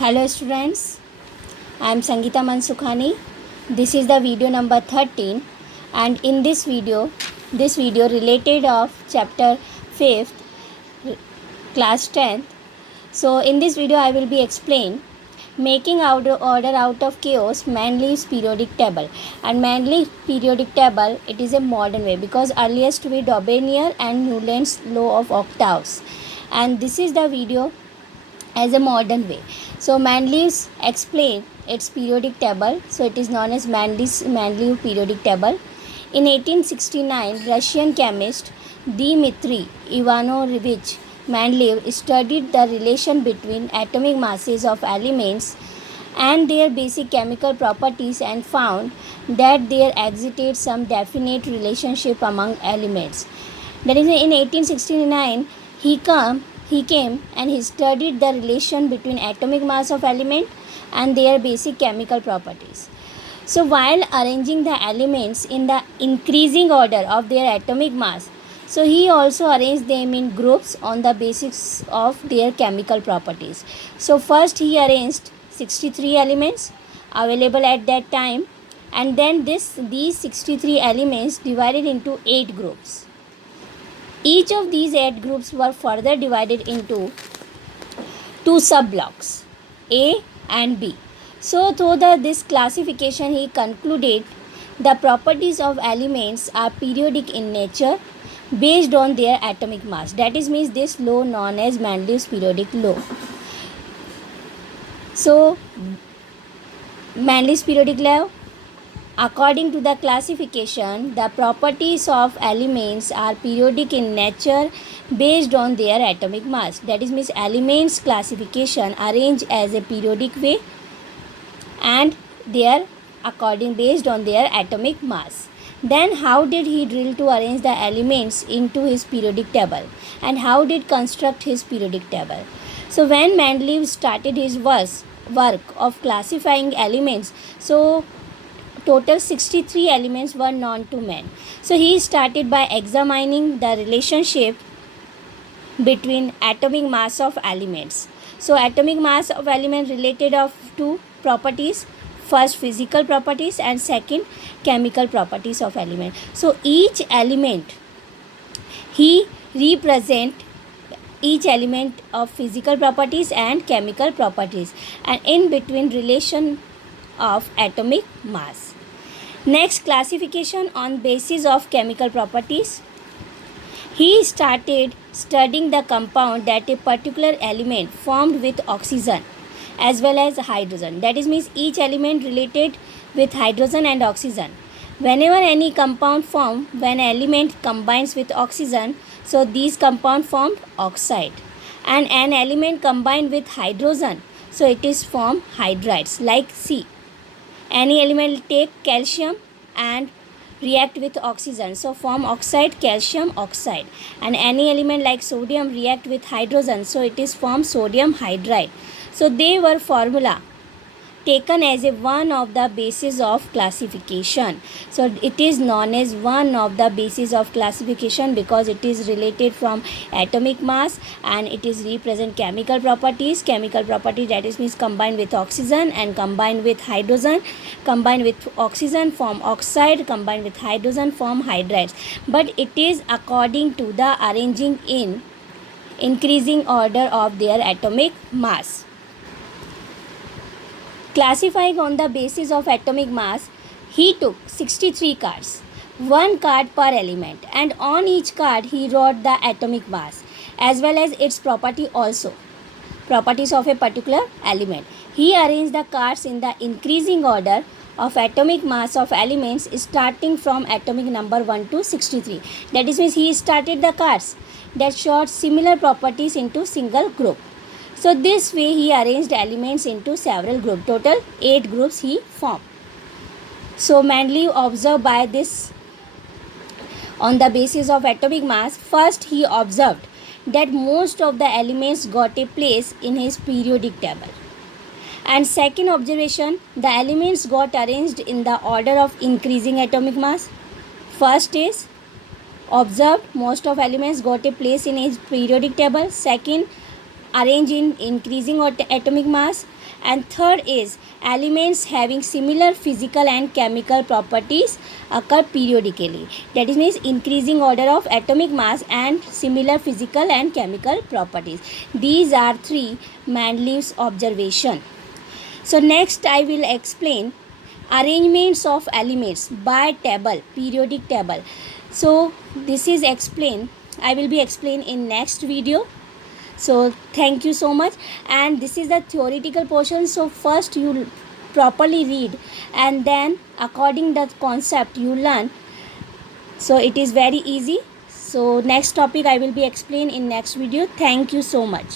Hello students, I am Sangeeta Mansukhani. This is the video number 13 and in this video related of chapter 5th class 10th. So in this video I will be explain making order out of chaos Manley's periodic table. And Manley's periodic table, it is a modern way because earliest with Dobenier and Newland's law of octaves, and this is the video as a modern way. So Manley's explain its periodic table. So it is known as Manley periodic table. In 1869, Russian chemist Dmitry Ivanovich Mendeleev studied the relation between atomic masses of elements and their basic chemical properties and found that there existed some definite relationship among elements. That is, in 1869, he came and he studied the relation between atomic mass of element and their basic chemical properties. So while arranging the elements in the increasing order of their atomic mass, so he also arranged them in groups on the basis of their chemical properties. So first he arranged 63 elements available at that time, and then these 63 elements divided into 8 groups. Each of these 8 groups were further divided into 2 sub-blocks, A and B. So through this classification he concluded the properties of elements are periodic in nature based on their atomic mass. That is means this law known as Mendeleev's periodic law. So Mendeleev's periodic law, according to the classification, the properties of elements are periodic in nature based on their atomic mass. That is means elements classification arranged as a periodic way and they are based on their atomic mass. Then how did he drill to arrange the elements into his periodic table, and how did construct his periodic table? So when Mendeleev started his work of classifying elements, so total 63 elements were known to man. So he started by examining the relationship between atomic mass of elements. So atomic mass of element related of two properties, first physical properties and second chemical properties of element. So each element he represent each element of physical properties and chemical properties, and in between relation of atomic mass. Next, classification on basis of chemical properties. He started studying the compound that a particular element formed with oxygen as well as hydrogen. That is means each element related with hydrogen and oxygen. Whenever any compound formed when element combines with oxygen, so these compound formed oxide, and an element combined with hydrogen, so it is formed hydrides like C. Any element take calcium and react with oxygen, so form oxide, calcium oxide, and any element like sodium react with hydrogen, so it is form sodium hydride. So they were formula taken as a one of the basis of classification. So it is known as one of the basis of classification because it is related from atomic mass and it is represent chemical properties that is means combined with oxygen and combined with hydrogen, combined with oxygen form oxide, combined with hydrogen form hydrides, but it is according to the arranging in increasing order of their atomic mass. Classifying on the basis of atomic mass, he took 63 cards, one card per element, and on each card he wrote the atomic mass as well as its property also, properties of a particular element. He arranged the cards in the increasing order of atomic mass of elements starting from atomic number 1 to 63. That is means he started the cards that showed similar properties into single group. So this way he arranged elements into several groups. Total 8 groups he formed. So Mendeleev observed by this on the basis of atomic mass. First he observed that most of the elements got a place in his periodic table. And second observation, the elements got arranged in the order of increasing atomic mass. First is observed most of elements got a place in his periodic table. Second, arrange in increasing atomic mass, and third is elements having similar physical and chemical properties occur periodically. That is means increasing order of atomic mass and similar physical and chemical properties. These are three Mendeleev's observation. So next I will explain arrangements of elements by table, periodic table. So this is explained, I will be explained in next video. So thank you so much, and this is the theoretical portion. So first you properly read, and then according the concept you learn. So it is very easy. So next topic I will be explained in next video. Thank you so much.